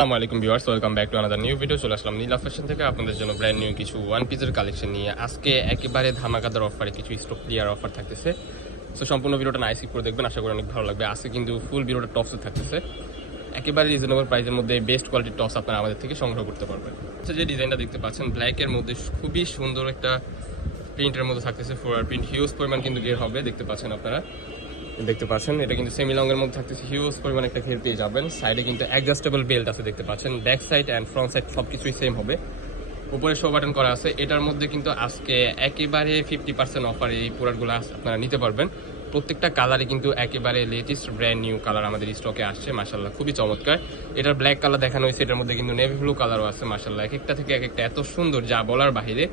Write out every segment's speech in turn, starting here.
আসসালামু আলাইকুম viewers, welcome back to another new video. চলে আসলাম নীলা ফ্যাশন থেকে আপনাদের জন্য ব্র্যান্ড নিউ কিছু ওয়ান পিসের কালেকশন নিয়ে। আজকে একেবারে ধামাকাদার অফারে কিছু স্টক ক্লিয়ার অফার থাকতেছে। সো সম্পূর্ণ ভিডিওটা নাইস করে দেখবেন, আশা করি অনেক ভালো লাগবে। আজকে কিন্তু ফুল ভিডিওটা টপসে থাকতেছে, একেবারে রিজনেবল প্রাইসের মধ্যে বেস্ট কোয়ালিটির টপস আপনারা আমাদের থেকে সংগ্রহ করতে পারবেন। আচ্ছা, যে ডিজাইনটা দেখতে পাচ্ছেন ব্ল্যাকের মধ্যে খুবই সুন্দর একটা প্রিন্টের মধ্যে থাকতেছে। ফ্লোরাল প্রিন্ট, হিউজ পরিমাণ কিন্তু ঘের হবে, দেখতে পাচ্ছেন আপনারা। দেখতে পাচ্ছেন এটা কিন্তু সেমি লং এর মধ্যে থাকতেছে, হিউজ পরিমাণ একটা ঘের পেয়ে যাবেন। সাইডে কিন্তু অ্যাডজাস্টেবল বেল্ট আছে, দেখতে পাচ্ছেন। Back side and front side সবকিছুই সেম হবে। উপরে শো বাটন করা আছে। এটার মধ্যে কিন্তু আজকে একেবারে 50% অফারে এই প্রোডাক্টগুলো আপনারা নিতে পারবেন। প্রত্যেকটা কালারে কিন্তু একেবারে লেটেস্ট ব্র্যান্ড নিউ কালার আমাদের স্টকে আসছে, মাশাআল্লাহ খুবই চমৎকার। এটার ব্ল্যাক কালার দেখানো হয়েছে, এটার মধ্যে কিন্তু নেভি ব্লু কালারও আছে। মাশাআল্লাহ এক একটা থেকে এক একটা এত সুন্দর, যা বলার বাহিরে।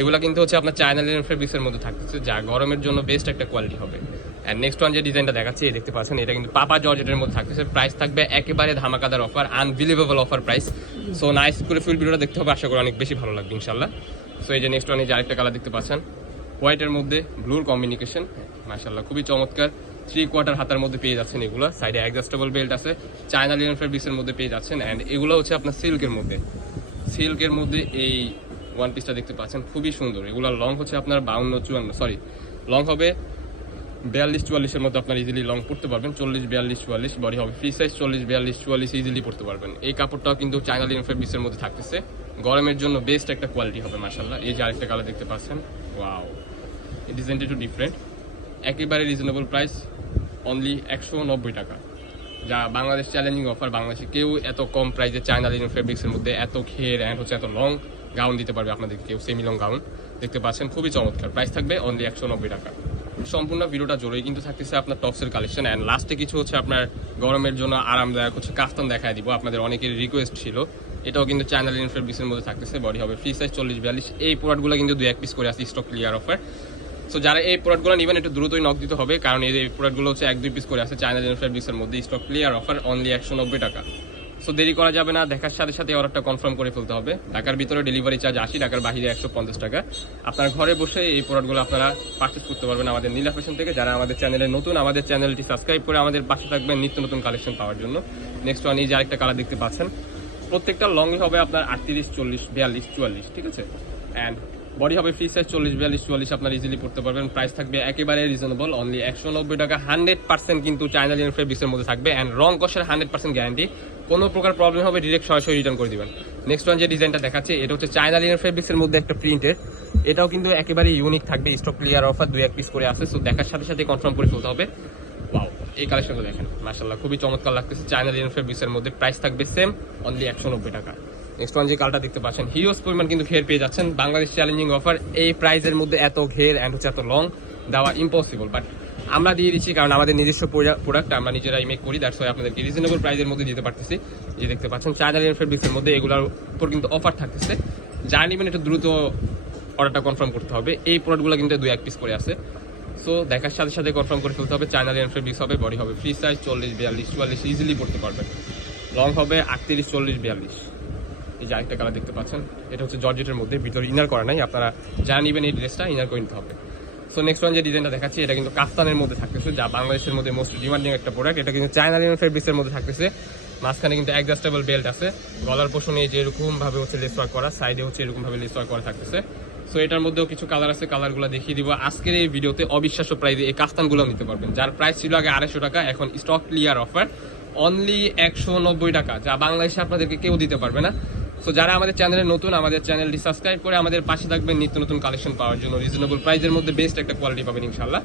এগুলা কিন্তু হচ্ছে আপনার চায়না লিনেন ফেব্রিক্সের মধ্যে থাকতেছে, যা গরমের জন্য বেস্ট একটা কোয়ালিটি হবে। অ্যান্ড নেক্সট ওয়ান যে ডিজাইনটা দেখাচ্ছি, দেখতে পাচ্ছেন এটা কিন্তু পাপা জর্জেটের মধ্যে থাকতেছে। প্রাইস থাকবে একেবারে ধামাকাদার offer, unbelievable offer price. So nice করে ফুল ভিডিওটা দেখতে হবে, আশা করি অনেক বেশি ভালো লাগবে ইনশাল্লাহ। সো এই যে নেক্সট ওয়ান, এই যে আরেকটা কালার দেখতে পাচ্ছেন, হোয়াইটের মধ্যে ব্লুর কম্বিনেশন, মাশাআল্লাহ খুবই চমৎকার। 3/4 হাতার মধ্যে পেয়ে যাচ্ছেন এগুলো। সাইডে অ্যাডজাস্টেবল বেল্ট আছে, চায়না লিনেন ফেব্রিক্সের মধ্যে পেয়ে যাচ্ছেন। অ্যান্ড এগুলো হচ্ছে আপনার সিল্কের মধ্যে এই ওয়ান পিসটা দেখতে পাচ্ছেন, খুবই সুন্দর। এগুলোর লং হচ্ছে আপনার 52-54, লং হবে 42-44-এর মধ্যে আপনার ইজিলি লং পড়তে পারবেন। 40-42-44 বডি হবে ফ্রি সাইজ, 40-42-44 ইজিলি পড়তে পারবেন। এই কাপড়টাও কিন্তু চায়না লিনেন ফেব্রিক্সের মধ্যে থাকতেছে, গরমের জন্য বেস্ট একটা কোয়ালিটি হবে মাশাআল্লাহ। এই যে আরেকটা কালার দেখতে পাচ্ছেন, ওয়াও, এই ডিজাইনটা একটু ডিফারেন্ট। একেবারে রিজনেবল প্রাইস, অনলি 190 টাকা, যা বাংলাদেশ চ্যালেঞ্জিং অফার। বাংলাদেশে কেউ এত কম প্রাইসে চায়না লিনেন ফেব্রিক্সের মধ্যে এত ঘের অ্যান্ড হচ্ছে এত লং গাউন দিতে পারবে আপনাদের কেউ। সেমি লং গাউন দেখতে পাচ্ছেন, খুবই চমৎকার। প্রাইস থাকবে অনলি 190 টাকা। সম্পূর্ণ ভিডিওটা জুড়েই কিন্তু থাকতেছে আপনার টপসের কালেকশন। অ্যান্ড লাস্টে কিছু হচ্ছে আপনার গরমের জন্য আরামদায়ক হচ্ছে কাফতান দেখায় দিব, আপনাদের অনেকের রিকোয়েস্ট ছিল। এটাও কিন্তু চায়না লিনেন ফেব্রিক্সের মধ্যে থাকতেছে, বডি হবে ফ্রি সাইজ, 40-42। এই প্রোডাক্টগুলো কিন্তু 2-1 পিস করে আছে, স্টক ক্লিয়ার অফার। সো যারা এই প্রোডাক্টগুলো নেবেন একটু দ্রুতই নক দিতে হবে, কারণ এই প্রোডাক্টগুলো হচ্ছে 1-2 পিস করে আছে চায়না লিনেন ফেব্রিক্সের মধ্যে, স্টক ক্লিয়ার অফার, অনলি 190 টাকা। সো দেরি করা যাবে না, দেখার সাথে সাথে অর্ডারটা কনফার্ম করে ফেলতে হবে। ঢাকার ভিতরে ডেলিভারি চার্জ 80 টাকার, বাইরে 150 টাকা। আপনার ঘরে বসে এই প্রোডাক্টগুলো আপনারা পারচেস করতে পারবেন আমাদের নীলা ফ্যাশন থেকে। যারা আমাদের চ্যানেলে নতুন, আমাদের চ্যানেলটি সাবস্ক্রাইব করে আমাদের পাশে থাকবেন নিত্য নতুন কালেকশন পাওয়ার জন্য। নেক্সট ওয়ান, এই যে আরেকটা কালার দেখতে পাচ্ছেন, প্রত্যেকটা লংই হবে আপনার 38-40-42-44, ঠিক আছে। অ্যান্ড বডি হবে ফ্রি সাইজ, 40-42-44 আপনার ইজিলি পড়তে পারবেন। প্রাইস থাকবে একেবারে রিজনেবল, অনলি 190 টাকা। 100% কিন্তু চায়না লিনেন ফেব্রিক্সের মধ্যে থাকবে, অ্যান্ড রং কষের 100% গ্যারান্টি। কোনো প্রকার প্রবলেম হবে ডিরেক্ট সরাসরি রিটার্ন করে দিবেন। নেক্সট ওয়ান যে ডিজাইনটা দেখাচ্ছে, এটা হচ্ছে চায়না লিনেন ফেব্রিক্সের মধ্যে একটা প্রিন্টের। এটাও কিন্তু একেবারে ইউনিক থাকবে, স্টক ক্লিয়ার অফার, 2-1 পিস করে আছে। সো দেখার সাথে সাথে কনফার্ম করে ফেলতে হবে। ওয়াও, এই কালেকশনটা দেখেন, মাশাআল্লাহ খুবই চমৎকার লাগতেছে। চায়না লিনেন ফেব্রিক্সের মধ্যে প্রাইস থাকবে সেম, অনলি 190 টাকা। নেক্সট ওয়ান যে কালারটা দেখতে পাচ্ছেন, হিউজ পরিমাণ কিন্তু ঘের পেয়ে যাচ্ছেন। বাংলাদেশ চ্যালেঞ্জিং অফার, এই প্রাইসের মধ্যে এত ঘের অ্যান্ড হচ্ছে এত লং দেওয়া ইম্পসিবল, বাট আমরা দিয়ে দিচ্ছি, কারণ আমাদের নিজস্ব প্রোডাক্ট আমরা নিজেরাই মেক করি। দ্যাটস ওয়াই আপনাদেরকে রিজনেবল প্রাইসের মধ্যে দিতে পারতেছি। যে দেখতে পাচ্ছেন চায়না লিনেন ফেব্রিক্সের মধ্যে এগুলোর উপর কিন্তু অফার থাকতেছে। যা নেবেন একটু দ্রুত অর্ডারটা কনফার্ম করতে হবে। এই প্রোডাক্টগুলো কিন্তু 2-1 পিস করে আছে। সো দেখার সাথে সাথে কনফার্ম করে ফেলতে হবে। চায়না লিনেন ফেব্রিক্স হবে, বডি হবে ফ্রি সাইজ, 40-42-44 ইজিলি পড়তে পারবেন। লং হবে 38-40-42। এই যে আরেকটা কালার দেখতে পাচ্ছেন, এটা হচ্ছে জর্জেটের মধ্যে, ভিতরে ইনার করা নাই। আপনারা যা নেবেন এই ড্রেসটা ইনার করে নিতে হবে। সো নেক্সট ওয়ান যে ডিজাইনটা দেখাচ্ছি, এটা কিন্তু কাফতানের মধ্যে থাকতেছে, যা বাংলাদেশের মধ্যে মোস্ট ডিমান্ডিং একটা প্রোডাক্ট। এটা কিন্তু চায়না লিনেন ফেব্রিক্সের মধ্যে থাকতেছে। মাঝখানে কিন্তু অ্যাডজাস্টেবল বেল্ট আছে, গলার পোষণে যে এরকম ভাবে হচ্ছে লেস ওয়ার্ক করা, সাইডে হচ্ছে এরকম ভাবে লেস ওয়ার্ক করা থাকতেছে। সো এটার মধ্যেও কিছু কালার আছে, কালারগুলো দেখিয়ে দিব আজকের এই ভিডিওতে। অবিশ্বাস্য প্রাইসে এই কাফতানগুলো নিতে পারবেন, যার প্রাইস ছিল আগে 250 টাকা, এখন স্টক ক্লিয়ার অফার, অনলি 190 টাকা, যা বাংলাদেশে আপনাদেরকে কেউ দিতে পারবে না। সো যারা আমাদের চ্যানেলে নতুন, আমাদের চ্যানেলটি সাবস্ক্রাইব করে আমাদের পাশে থাকবেন নিত্য নতুন কালেকশন পাওয়ার জন্য। রিজনেবল প্রাইসের মধ্যে বেস্ট একটা কোয়ালিটি পাবেন ইনশাল্লাহ।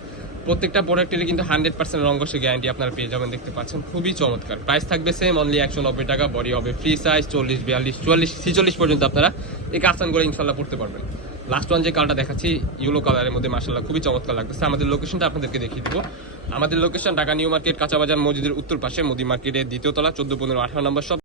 প্রত্যেকটা প্রোডাক্টের কিন্তু 100% রং কষে গ্যারান্টি আপনারা পেয়ে যাবেন, দেখতে পাচ্ছেন খুবই চমৎকার। প্রাইস থাকবে সেম, অনলি 190 টাকা। বডি হবে ফ্রি সাইজ, 40-42-44-46 পর্যন্ত আপনারা এই কাফতানগুলো ইনশাল্লাহ পড়তে পারবেন। লাস্ট ওয়ান যে কালারটা দেখাচ্ছি, ইয়েলো কালারের মধ্যে মাশাআল্লাহ খুবই চমৎকার লাগতেছে। আমাদের লোকেশনটা আপনাদেরকে দেখিয়ে দিব। আমাদের লোকেশন ঢাকা নিউ মার্কেট, কাঁচা বাজার মসজিদের উত্তর পাশে, মোদি মার্কেটের 2য় তলা, 14-15-18 নম্বর শপ।